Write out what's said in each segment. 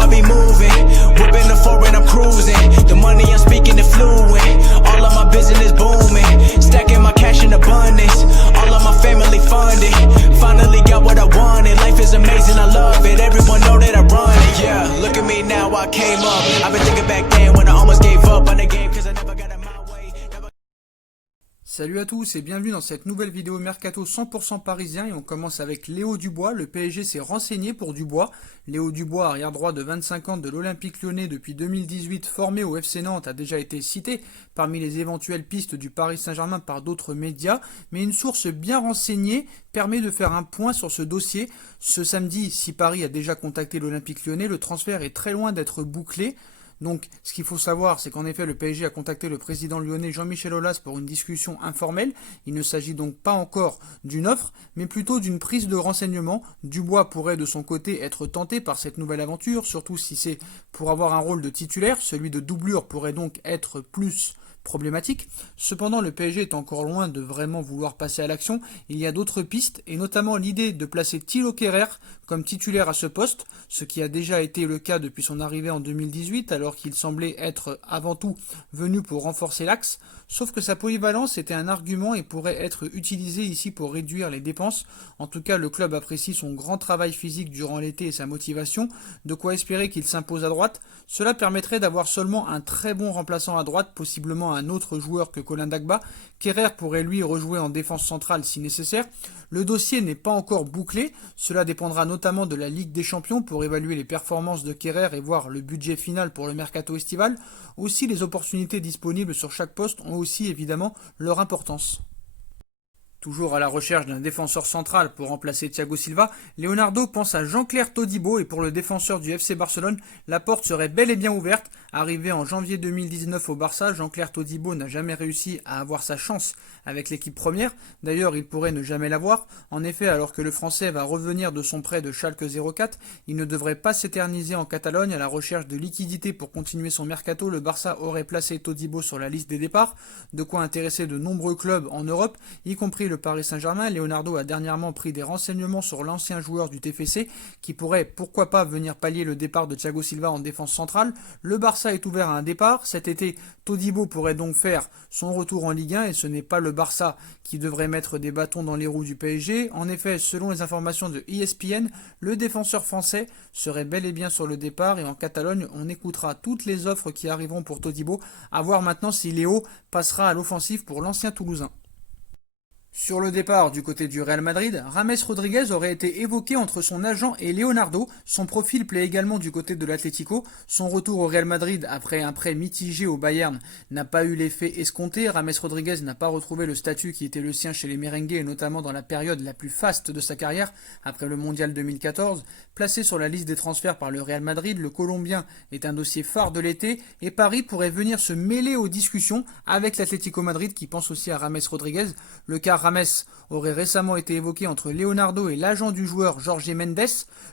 I be moving. Whipping the foreign, I'm cruising. The money I'm speaking is fluent. All of my business booming. Stacking my cash in abundance. All of my family funded. Finally got what I wanted. Life is amazing, I love it. Everyone know that I run it. Yeah, look at me now, I came up. I've been thinking back then when I almost gave up on the game cause I never got in my way. Salut à tous et bienvenue dans cette nouvelle vidéo Mercato 100% parisien et on commence avec Léo Dubois. Le PSG s'est renseigné pour Dubois. Léo Dubois, arrière droit de 25 ans de l'Olympique Lyonnais depuis 2018, formé au FC Nantes, a déjà été cité parmi les éventuelles pistes du Paris Saint-Germain par d'autres médias, mais une source bien renseignée permet de faire un point sur ce dossier. Ce samedi, si Paris a déjà contacté l'Olympique Lyonnais, le transfert est très loin d'être bouclé. Donc, ce qu'il faut savoir, c'est qu'en effet, le PSG a contacté le président lyonnais Jean-Michel Aulas pour une discussion informelle. Il ne s'agit donc pas encore d'une offre, mais plutôt d'une prise de renseignement. Dubois pourrait de son côté être tenté par cette nouvelle aventure, surtout si c'est pour avoir un rôle de titulaire. Celui de doublure pourrait donc être plus problématique. Cependant, le PSG est encore loin de vraiment vouloir passer à l'action. Il y a d'autres pistes, et notamment l'idée de placer Thilo Kehrer comme titulaire à ce poste, ce qui a déjà été le cas depuis son arrivée en 2018, alors qu'il semblait être avant tout venu pour renforcer l'axe, sauf que sa polyvalence était un argument et pourrait être utilisé ici pour réduire les dépenses. En tout cas, le club apprécie son grand travail physique durant l'été et sa motivation, de quoi espérer qu'il s'impose à droite. Cela permettrait d'avoir seulement un très bon remplaçant à droite, possiblement un autre joueur que Colin Dagba. Kehrer pourrait lui rejouer en défense centrale si nécessaire. Le dossier n'est pas encore bouclé, cela dépendra notamment de la Ligue des Champions pour évaluer les performances de Kehrer et voir le budget final pour le mercato estival. Aussi, les opportunités disponibles sur chaque poste ont aussi évidemment leur importance. Toujours à la recherche d'un défenseur central pour remplacer Thiago Silva, Leonardo pense à Jean-Claire Todibo et pour le défenseur du FC Barcelone, la porte serait bel et bien ouverte. Arrivé en janvier 2019 au Barça, Jean-Claire Todibo n'a jamais réussi à avoir sa chance avec l'équipe première. D'ailleurs, il pourrait ne jamais l'avoir. En effet, alors que le Français va revenir de son prêt de Schalke 04, il ne devrait pas s'éterniser en Catalogne. À la recherche de liquidités pour continuer son mercato, le Barça aurait placé Todibo sur la liste des départs, de quoi intéresser de nombreux clubs en Europe, y compris le Paris Saint-Germain. Leonardo a dernièrement pris des renseignements sur l'ancien joueur du TFC qui pourrait, pourquoi pas, venir pallier le départ de Thiago Silva en défense centrale. Le Barça est ouvert à un départ. Cet été, Todibo pourrait donc faire son retour en Ligue 1 et ce n'est pas le Barça qui devrait mettre des bâtons dans les roues du PSG. En effet, selon les informations de ESPN, le défenseur français serait bel et bien sur le départ et en Catalogne, on écoutera toutes les offres qui arriveront pour Todibo. À voir maintenant si Léo passera à l'offensive pour l'ancien Toulousain. Sur le départ du côté du Real Madrid, James Rodriguez aurait été évoqué entre son agent et Leonardo. Son profil plaît également du côté de l'Atlético. Son retour au Real Madrid après un prêt mitigé au Bayern n'a pas eu l'effet escompté. James Rodriguez n'a pas retrouvé le statut qui était le sien chez les Merengues et notamment dans la période la plus faste de sa carrière après le Mondial 2014. Placé sur la liste des transferts par le Real Madrid, le Colombien est un dossier phare de l'été et Paris pourrait venir se mêler aux discussions avec l'Atlético Madrid qui pense aussi à James Rodriguez. Le cas James aurait récemment été évoqué entre Leonardo et l'agent du joueur Jorge Mendes.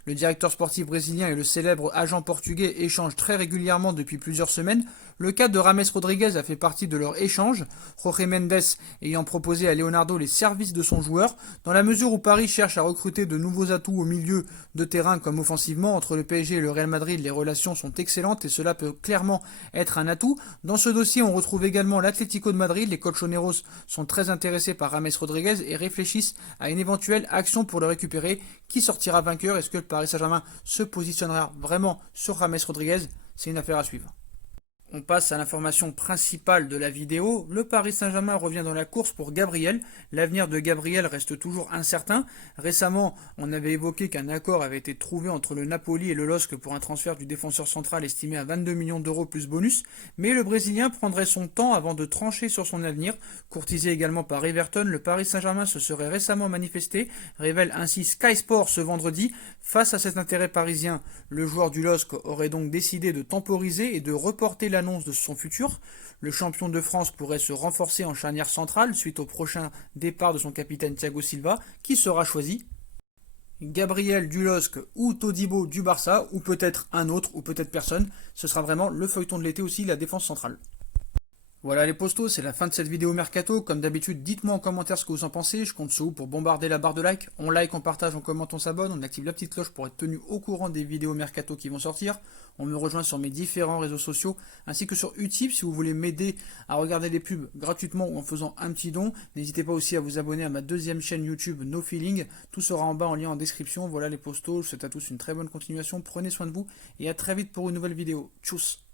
Le directeur sportif brésilien et le célèbre agent portugais échangent très régulièrement depuis plusieurs semaines. Le cas de James Rodriguez a fait partie de leur échange, Jorge Mendes ayant proposé à Leonardo les services de son joueur. Dans la mesure où Paris cherche à recruter de nouveaux atouts au milieu de terrain comme offensivement, entre le PSG et le Real Madrid, les relations sont excellentes et cela peut clairement être un atout. Dans ce dossier, on retrouve également l'Atlético de Madrid. Les colchoneros sont très intéressés par James Rodriguez et réfléchissent à une éventuelle action pour le récupérer. Qui sortira vainqueur? Est-ce que le Paris Saint-Germain se positionnera vraiment sur James Rodriguez? C'est une affaire à suivre. On passe à l'information principale de la vidéo. Le Paris Saint-Germain revient dans la course pour Gabriel. L'avenir de Gabriel reste toujours incertain. Récemment, on avait évoqué qu'un accord avait été trouvé entre le Napoli et le LOSC pour un transfert du défenseur central estimé à 22 millions d'euros plus bonus. Mais le Brésilien prendrait son temps avant de trancher sur son avenir. Courtisé également par Everton, le Paris Saint-Germain se serait récemment manifesté, révèle ainsi Sky Sport ce vendredi. Face à cet intérêt parisien, le joueur du LOSC aurait donc décidé de temporiser et de reporter l'annonce de son futur. Le champion de France pourrait se renforcer en charnière centrale suite au prochain départ de son capitaine Thiago Silva, qui sera choisi. Gabriel du LOSC ou Todibo du Barça, ou peut-être un autre, ou peut-être personne. Ce sera vraiment le feuilleton de l'été aussi, la défense centrale. Voilà les postos, c'est la fin de cette vidéo mercato. Comme d'habitude, dites-moi en commentaire ce que vous en pensez. Je compte sur vous pour bombarder la barre de like. On like, on partage, on commente, on s'abonne. On active la petite cloche pour être tenu au courant des vidéos mercato qui vont sortir. On me rejoint sur mes différents réseaux sociaux ainsi que sur Utip si vous voulez m'aider à regarder les pubs gratuitement ou en faisant un petit don. N'hésitez pas aussi à vous abonner à ma deuxième chaîne YouTube No Feeling. Tout sera en bas en lien en description. Voilà les postos. Je vous souhaite à tous une très bonne continuation. Prenez soin de vous et à très vite pour une nouvelle vidéo. Tchuss.